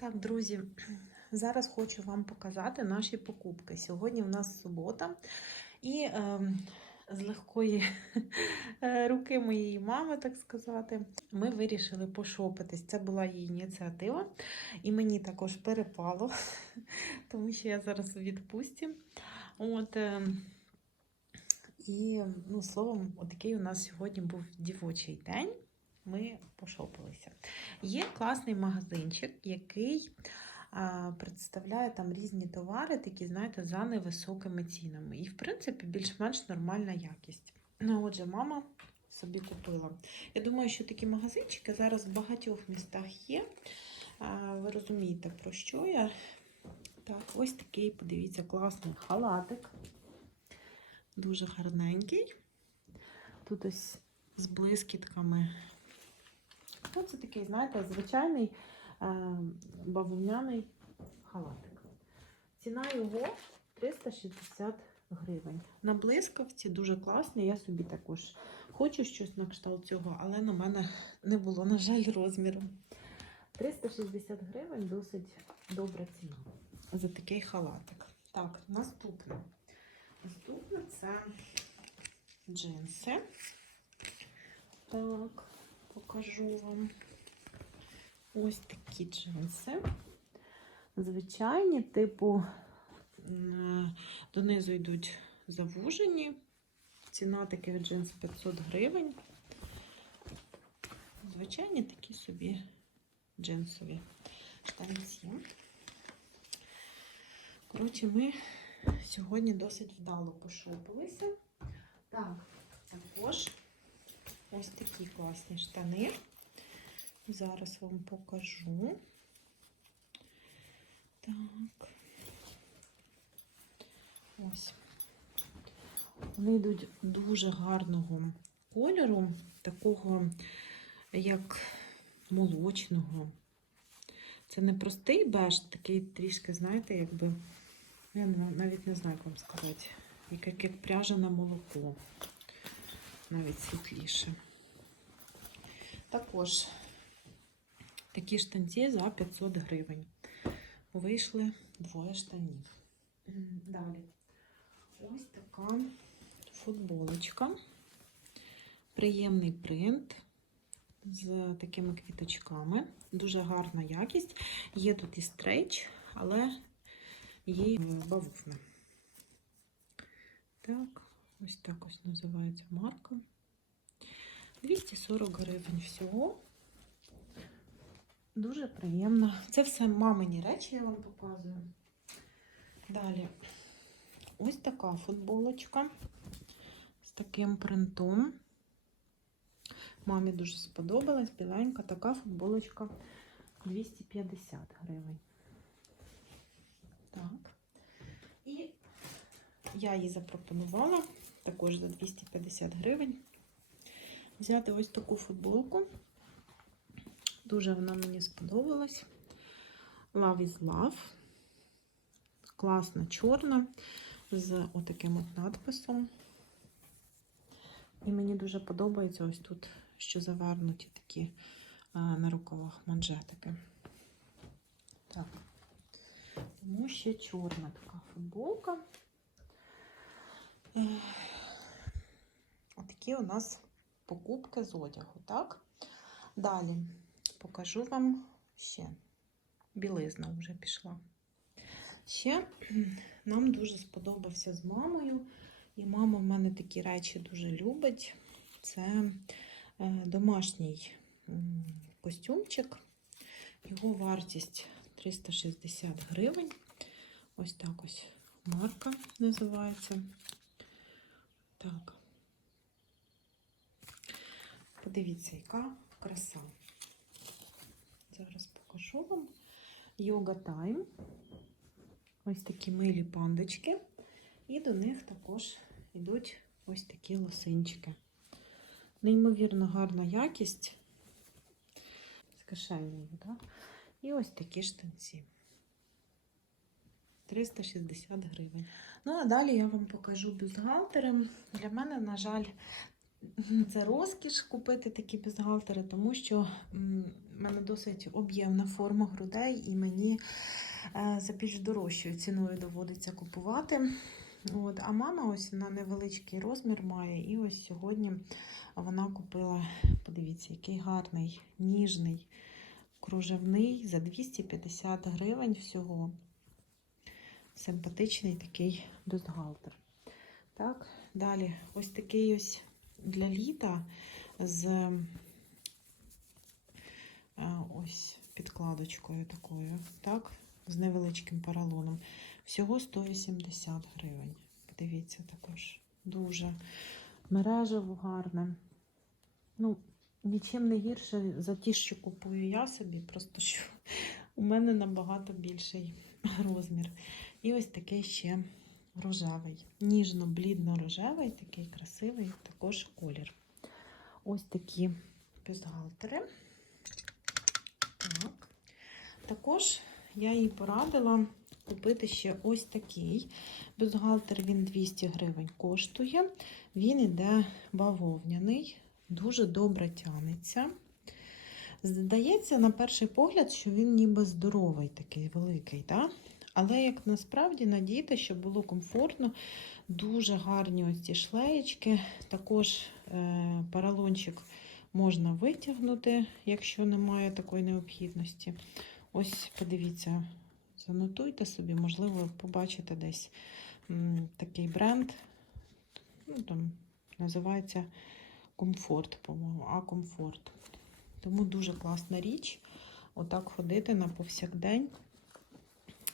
Так, друзі, зараз хочу вам показати наші покупки. Сьогодні в нас субота, і ем, з легкої е, руки моєї мами, так сказати, ми вирішили пошопитись. Це була її ініціатива, і мені також перепало, тому що я зараз у відпустці. От, ем, і, ну, словом, отакий у нас сьогодні був дівочий день. Ми пошопилися. Є класний магазинчик, який представляє там різні товари, такі, знаєте, за невисокими цінами. І, в принципі, більш-менш нормальна якість. Ну, отже, мама собі купила. Я думаю, що такі магазинчики зараз в багатьох містах є. Ви розумієте, про що я? Так, ось такий, подивіться, класний халатик. Дуже гарненький. Тут ось з блискітками. Ну, це такий, знаєте, звичайний е, бавовняний халатик. Ціна його 360 гривень. На блискавці дуже класний. Я собі також хочу щось на кшталт цього, але на мене не було, на жаль, розміру. 360 гривень досить добра ціна за такий халатик. Так, наступне. Наступне це джинси. Так, покажу вам. Ось такі джинси. Звичайні, типу, донизу йдуть завужені. Ціна таких джинс 500 гривень. Звичайні такі собі джинсові штанці. Коротше, ми сьогодні досить вдало пошопилися. Так, також ось такі класні штани. Зараз вам покажу. Так. Ось. Вони йдуть дуже гарного кольору, такого, як молочного. Це не простий беж, такий трішки, знаєте, якби, я навіть не знаю, як вам сказати, як, як пряжене молоко, навіть світліше. Також такі штанці за 500 гривень. Вийшли двоє штанів. Далі. Ось така футболочка. Приємний принт з такими квіточками. Дуже гарна якість. Є тут і стрейч, але є бавовна. Так, ось так ось називається марка. 240 гривень всього. Дуже приємно. Це все мамині речі, я вам показую. Далі ось така футболочка з таким принтом. Мамі дуже сподобалась, біленька, така футболочка 250 гривень. Так. І я їй запропонувала також за 250 гривень взяти ось таку футболку. Дуже вона мені сподобалась. Love is Love. Класна чорна з отаким от надписом. І мені дуже подобається ось тут, що завернуті такі а, на рукавах манжетики. Так. Тому ще чорна така футболка. Е, Отакі у нас покупки з одягу, так? Далі покажу вам ще. Білизна вже пішла. Ще нам дуже сподобався з мамою. І мама в мене такі речі дуже любить. Це е, домашній костюмчик. Його вартість 360 гривень. Ось так ось марка називається. Так. Подивіться, яка краса. Зараз покажу вам. Йога тайм. Ось такі милі пандочки. І до них також йдуть ось такі лосинчики. Неймовірно гарна якість. З кишенею, так? І ось такі штанці. 360 гривень. Ну, а далі я вам покажу бюстгальтери. Для мене, на жаль, це розкіш купити такі бюстгальтери, тому що в мене досить об'ємна форма грудей, і мені е, за більш дорожчою ціною доводиться купувати. От, а мама ось на невеличкий розмір має. І ось сьогодні вона купила, подивіться, який гарний, ніжний, кружевний за 250 гривень всього. Симпатичний такий бюстгальтер. Так, далі ось такий ось для літа з е, ось підкладочкою такою, так, з невеличким поролоном. Всього 180 гривень. Подивіться також. Дуже мережево гарне. Ну, нічим не гірше за ті, що купую я собі, просто що у мене набагато більший розмір. І ось такий ще рожевий. Ніжно-блідно-рожевий, такий красивий також колір. Ось такі бюстгальтери. Так. Також я їй порадила купити ще ось такий. Бюстгальтер він 200 гривень коштує. Він іде бавовняний, дуже добре тянеться. Здається, на перший погляд, що він ніби здоровий, такий великий. Да? Але як насправді надійте, щоб було комфортно, дуже гарні ось ці шлеєчки. Також е, поролончик можна витягнути, якщо немає такої необхідності. Ось, подивіться, занотуйте собі, можливо, побачите десь такий бренд. Ну, там називається Комфорт, по-моєму, а комфорт. Тому дуже класна річ. Отак ходити на повсякдень.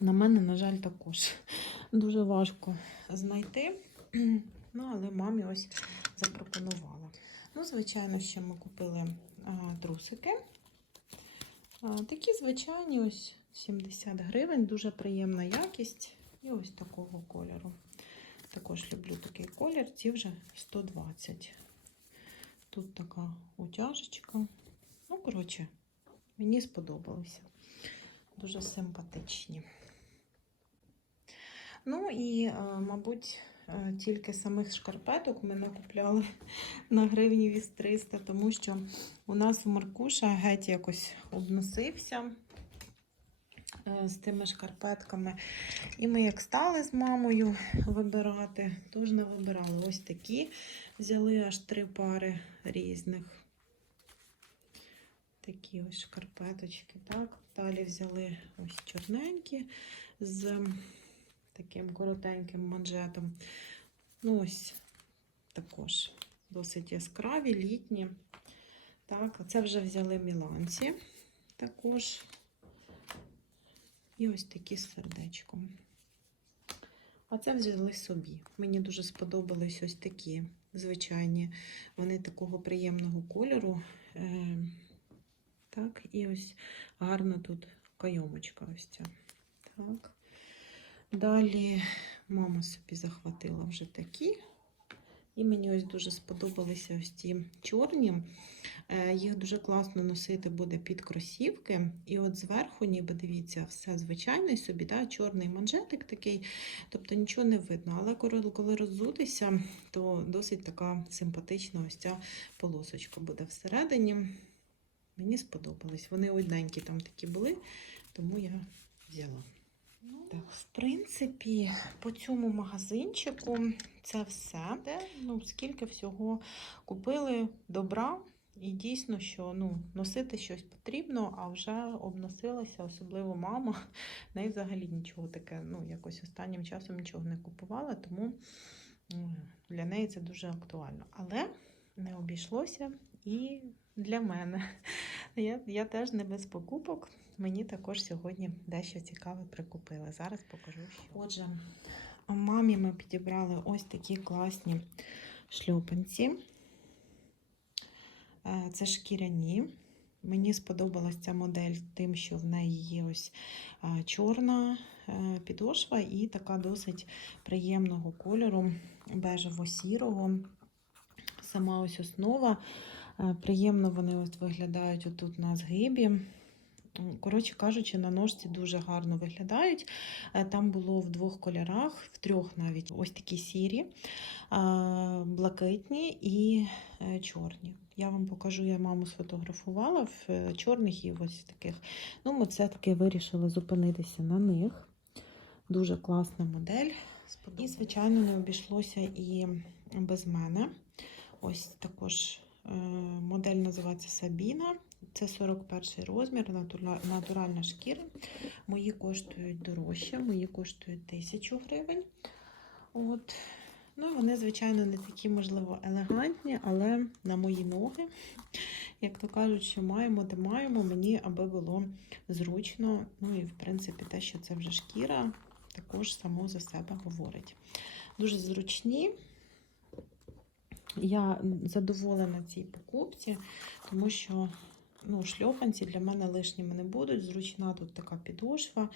На мене, на жаль, також дуже важко знайти. Ну, але мамі ось запропонувала. Ну, звичайно, ще ми купили а, трусики. А, такі звичайні, ось 70 гривень, дуже приємна якість. І ось такого кольору. Також люблю такий колір, ці вже 120. Тут така утяжечка. Ну, коротше, мені сподобалося. Дуже симпатичні. Ну і, е, мабуть, е, тільки самих шкарпеток ми накупляли на гривні віз 300, тому що у нас у Маркуша геть якось обносився е, з тими шкарпетками. І ми як стали з мамою вибирати, тож не вибирали ось такі. Взяли аж три пари різних. Такі ось шкарпеточки, так. Далі взяли ось чорненькі з таким коротеньким манжетом. Ну, ось також досить яскраві, літні. Так, це вже взяли міланці також. І ось такі з сердечком. А це взяли собі. Мені дуже сподобались ось такі звичайні. Вони такого приємного кольору. Е, так, і ось гарна тут кайомочка ось ця. Так. Далі мама собі захватила вже такі. І мені ось дуже сподобалися ось ці чорні. Е, Їх дуже класно носити буде під кросівки. І от зверху, ніби дивіться, все звичайний собі, да, чорний манжетик такий, тобто нічого не видно. Але коли роззутися, то досить така симпатична ось ця полосочка буде всередині. Мені сподобались. Вони одненькі там такі були, тому я взяла. Так, в принципі, по цьому магазинчику це все. Ну, скільки всього купили добра. І дійсно, що ну, носити щось потрібно, а вже обносилася, особливо мама. В неї взагалі нічого таке, ну, якось останнім часом нічого не купувала, тому м, для неї це дуже актуально. Але не обійшлося і для мене. Я, я теж не без покупок. Мені також сьогодні дещо цікаве прикупили. Зараз покажу. Що. Отже, мамі ми підібрали ось такі класні шльопанці. Е, Це шкіряні. Мені сподобалася ця модель тим, що в неї є ось е, чорна е, підошва і така досить приємного кольору, бежево-сірого. Сама ось основа. Приємно вони ось виглядають отут на згибі. Коротше кажучи, на ножці дуже гарно виглядають. Е, Там було в двох кольорах, в трьох навіть ось такі сірі, е, блакитні і е, чорні. Я вам покажу, я маму сфотографувала в чорних і ось таких. Ну, ми все-таки вирішили зупинитися на них. Дуже класна модель. І, звичайно, не обійшлося і без мене. Ось також модель називається Сабіна. Це 41 розмір, натуральна шкіра. Мої коштують дорожче, мої коштують 1000 гривень. От. Ну, вони, звичайно, не такі, можливо, елегантні, але на мої ноги, як то кажуть, що маємо, де маємо, мені аби було зручно. Ну і в принципі, те, що це вже шкіра, також само за себе говорить. Дуже зручні. Я задоволена цій покупці, тому що ну, шльопанці для мене лишніми не будуть. Зручна тут така підошва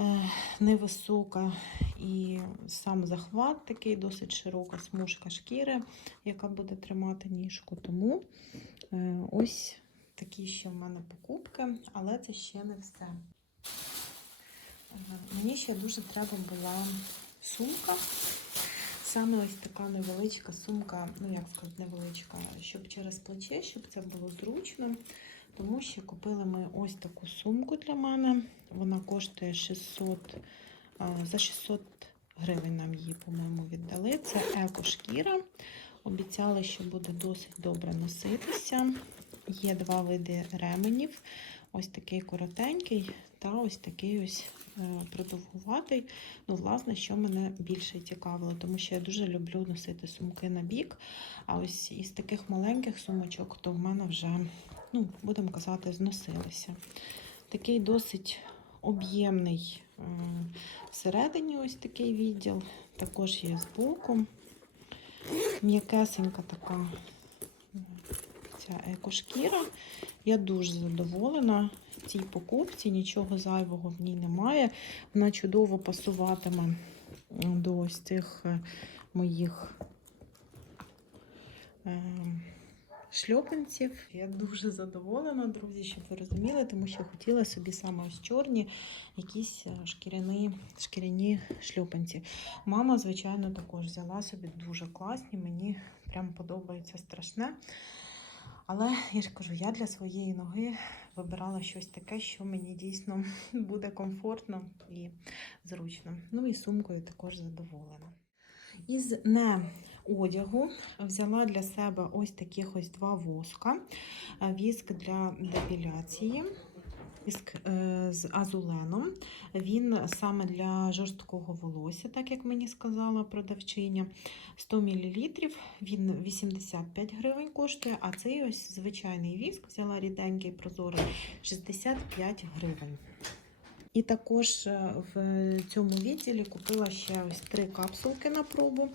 е, невисока, і сам захват такий досить широка смужка шкіри, яка буде тримати ніжку. Тому е, ось такі ще в мене покупки, але це ще не все. Е, Мені ще дуже треба була сумка. Саме ось така невеличка сумка, ну як сказати, невеличка, щоб через плече, щоб це було зручно. Тому що купили ми ось таку сумку для мене. Вона коштує 600, за 600 гривень нам її, по-моєму, віддали. Це еко-шкіра. Обіцяли, що буде досить добре носитися. Є два види ременів. Ось такий коротенький та ось такий ось е, продовгуватий. Ну, власне, що мене більше цікавило, тому що я дуже люблю носити сумки на бік. А ось із таких маленьких сумочок, то в мене вже, ну, будемо казати, зносилися. Такий досить об'ємний е, всередині ось такий відділ. Також є збоку. М'якесенька така ця екошкіра. Я дуже задоволена цій покупці, нічого зайвого в ній немає. Вона чудово пасуватиме до ось цих е, моїх е, шльопанців. Я дуже задоволена, друзі, щоб ви розуміли, тому що хотіла собі саме ось чорні якісь е, шкіряні, шкіряні шльопанці. Мама, звичайно, також взяла собі дуже класні, мені прям подобається страшне. Але я ж кажу, я для своєї ноги вибирала щось таке, що мені дійсно буде комфортно і зручно. Ну і сумкою також задоволена. Із не одягу взяла для себе ось таких ось два воска. Віск для депіляції. Віск е, з азуленом. Він саме для жорсткого волосся, так як мені сказала продавчиня. 100 мл, він 85 гривень коштує, а цей ось звичайний віск взяла ріденький прозорий 65 гривень. І також е, в цьому відділі купила ще ось три капсулки на пробу.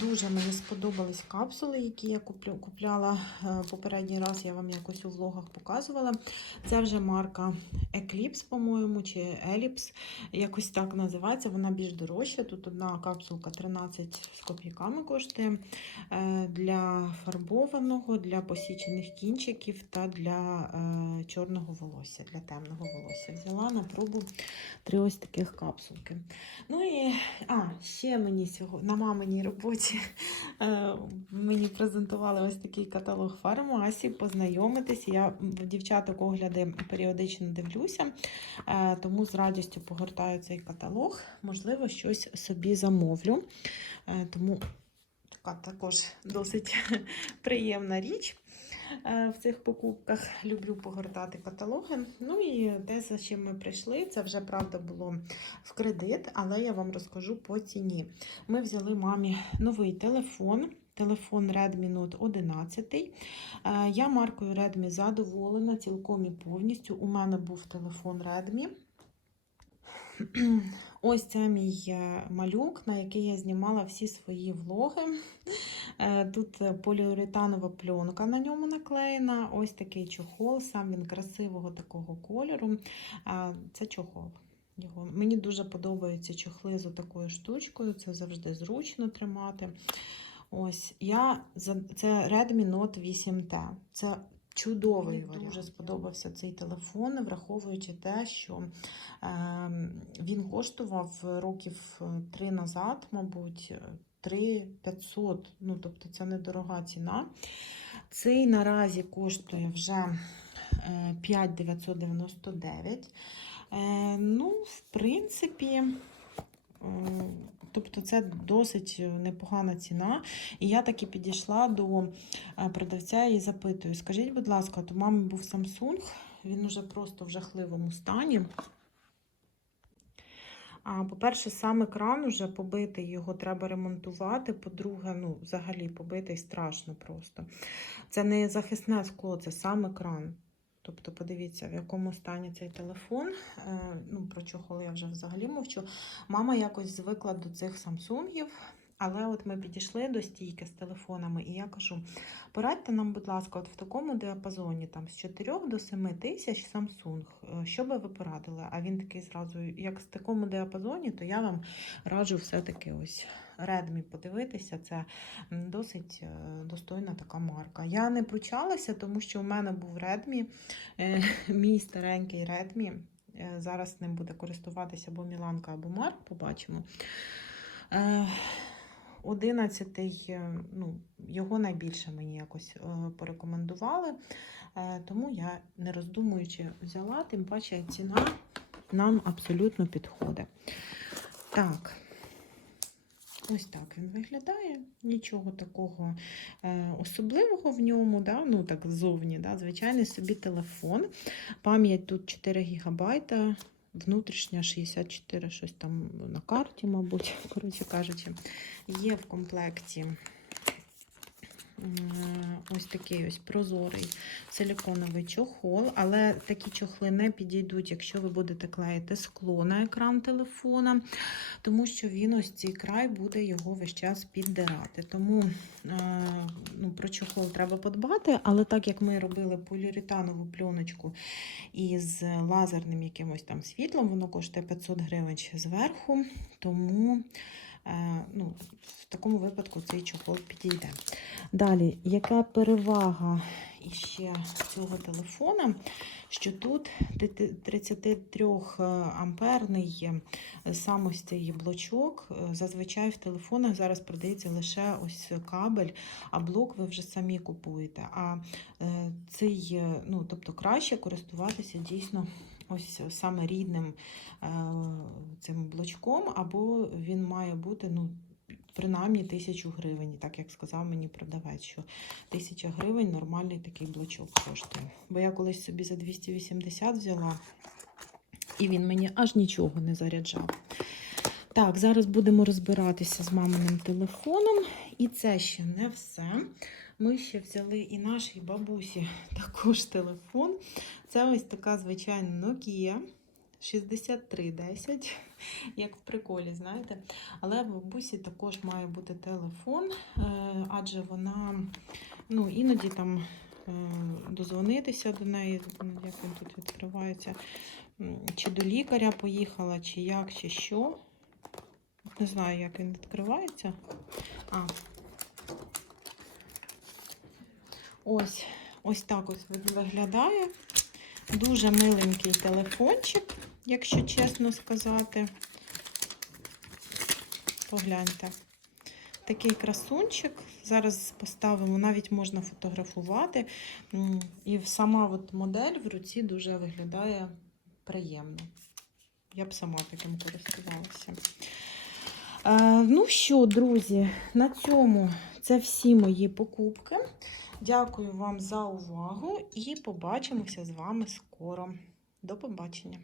Дуже мені сподобались капсули, які я купляла е, попередній раз, я вам якось у влогах показувала. Це вже марка Eclipse, по-моєму, чи Ellipse, якось так називається. Вона більш дорожча. Тут одна капсулка 13 з копійками коштує е, для фарбованого, для посічених кінчиків та для чорного волосся, для темного волосся. Взяла на пробу три ось таких капсулки. Ну і а, ще мені сьогодні на маминій роботі е, мені презентували ось такий каталог фармасі. Познайомитись. Я дівчаток огляди періодично дивлюся, е, тому з радістю погортаю цей каталог. Можливо, щось собі замовлю. Е, тому така також досить приємна річ в цих покупках. Люблю погортати каталоги. Ну і те, за чим ми прийшли, це вже правда було в кредит, але я вам розкажу по ціні. Ми взяли мамі новий телефон. Телефон Redmi Note 11. Е, Я маркою Redmi задоволена цілком і повністю. У мене був телефон Redmi. Ось це мій е, малюк, на який я знімала всі свої влоги. Е, Тут поліуретанова пленка на ньому наклеєна. Ось такий чохол, сам він красивого такого кольору. Це чохол. Його. Мені дуже подобаються чохли з такою штучкою, це завжди зручно тримати. Ось я це Redmi Note 8T. Це чудовий Мені варіант. дуже сподобався цей телефон, враховуючи те, що е, він коштував років три назад, мабуть, 3500. Ну, тобто це недорога ціна. Цей наразі коштує вже е, 5999. Е, Ну, в принципі, е, тобто це досить непогана ціна. І я таки підійшла до е, продавця і запитую: скажіть, будь ласка, у мами був Samsung, він уже просто в жахливому стані. По-перше, сам екран уже побитий, його треба ремонтувати. По-друге, ну, взагалі побитий страшно просто. Це не захисне скло, це сам екран. Тобто, подивіться, в якому стані цей телефон. Е, Ну, про чохол я вже взагалі мовчу. Мама якось звикла до цих самсунгів. Але от ми підійшли до стійки з телефонами, і я кажу: порадьте нам, будь ласка, от в такому діапазоні, там з 4 до 7 тисяч Samsung, е, що би ви порадили? А він такий зразу, як в такому діапазоні, то я вам раджу все-таки ось Redmi подивитися. Це досить е, достойна така марка. Я не пручалася, тому що у мене був Redmi, е, мій старенький Redmi. Е, Зараз ним буде користуватися або Міланка, або Марк, побачимо. Е, 11-й, е, ну, його найбільше мені якось порекомендували, тому я, не роздумуючи, взяла, тим паче ціна нам абсолютно підходить. Так, ось так він виглядає. Нічого такого е, особливого в ньому, да? ну так ззовні, да? звичайний собі телефон. Пам'ять тут 4 гігабайта. Внутрішня 64, щось там на карті, мабуть, коротше кажучи, є в комплекті ось такий ось прозорий силіконовий чохол, але такі чохли не підійдуть, якщо ви будете клеїти скло на екран телефона, тому що він ось цей край буде його весь час піддирати. Тому е, ну, про чохол треба подбати, але так як ми робили поліуретанову пленочку із лазерним якимось там світлом, воно коштує 500 гривень ще зверху, тому ну, в такому випадку цей чохол підійде. Далі, яка перевага іще цього телефона? Що тут 33 амперний е, сам ось цей блочок. Е, Зазвичай в телефонах зараз продається лише ось кабель, а блок ви вже самі купуєте. А е, цей, е, ну, тобто краще користуватися дійсно ось саме рідним е, цим блочком, або він має бути, ну, принаймні тисячу гривень, так як сказав мені продавець, що тисяча гривень нормальний такий блочок коштує. Бо я колись собі за 280 взяла, і він мені аж нічого не заряджав. Так, зараз будемо розбиратися з маминим телефоном. І це ще не все. Ми ще взяли і нашій бабусі також телефон. Це ось така звичайна Nokia 6310, як в приколі, знаєте. Але в бабусі також має бути телефон, е, адже вона ну, іноді там е, дозвонитися до неї, як він тут відкривається, чи до лікаря поїхала, чи як, чи що. Не знаю, як він відкривається. А. Ось, ось так ось виглядає. Дуже миленький телефончик, якщо чесно сказати. Погляньте. Такий красунчик. Зараз поставимо, навіть можна фотографувати. І сама от модель в руці дуже виглядає приємно. Я б сама таким користувалася. Е, ну що, друзі, на цьому це всі мої покупки. Дякую вам за увагу і побачимося з вами скоро. До побачення!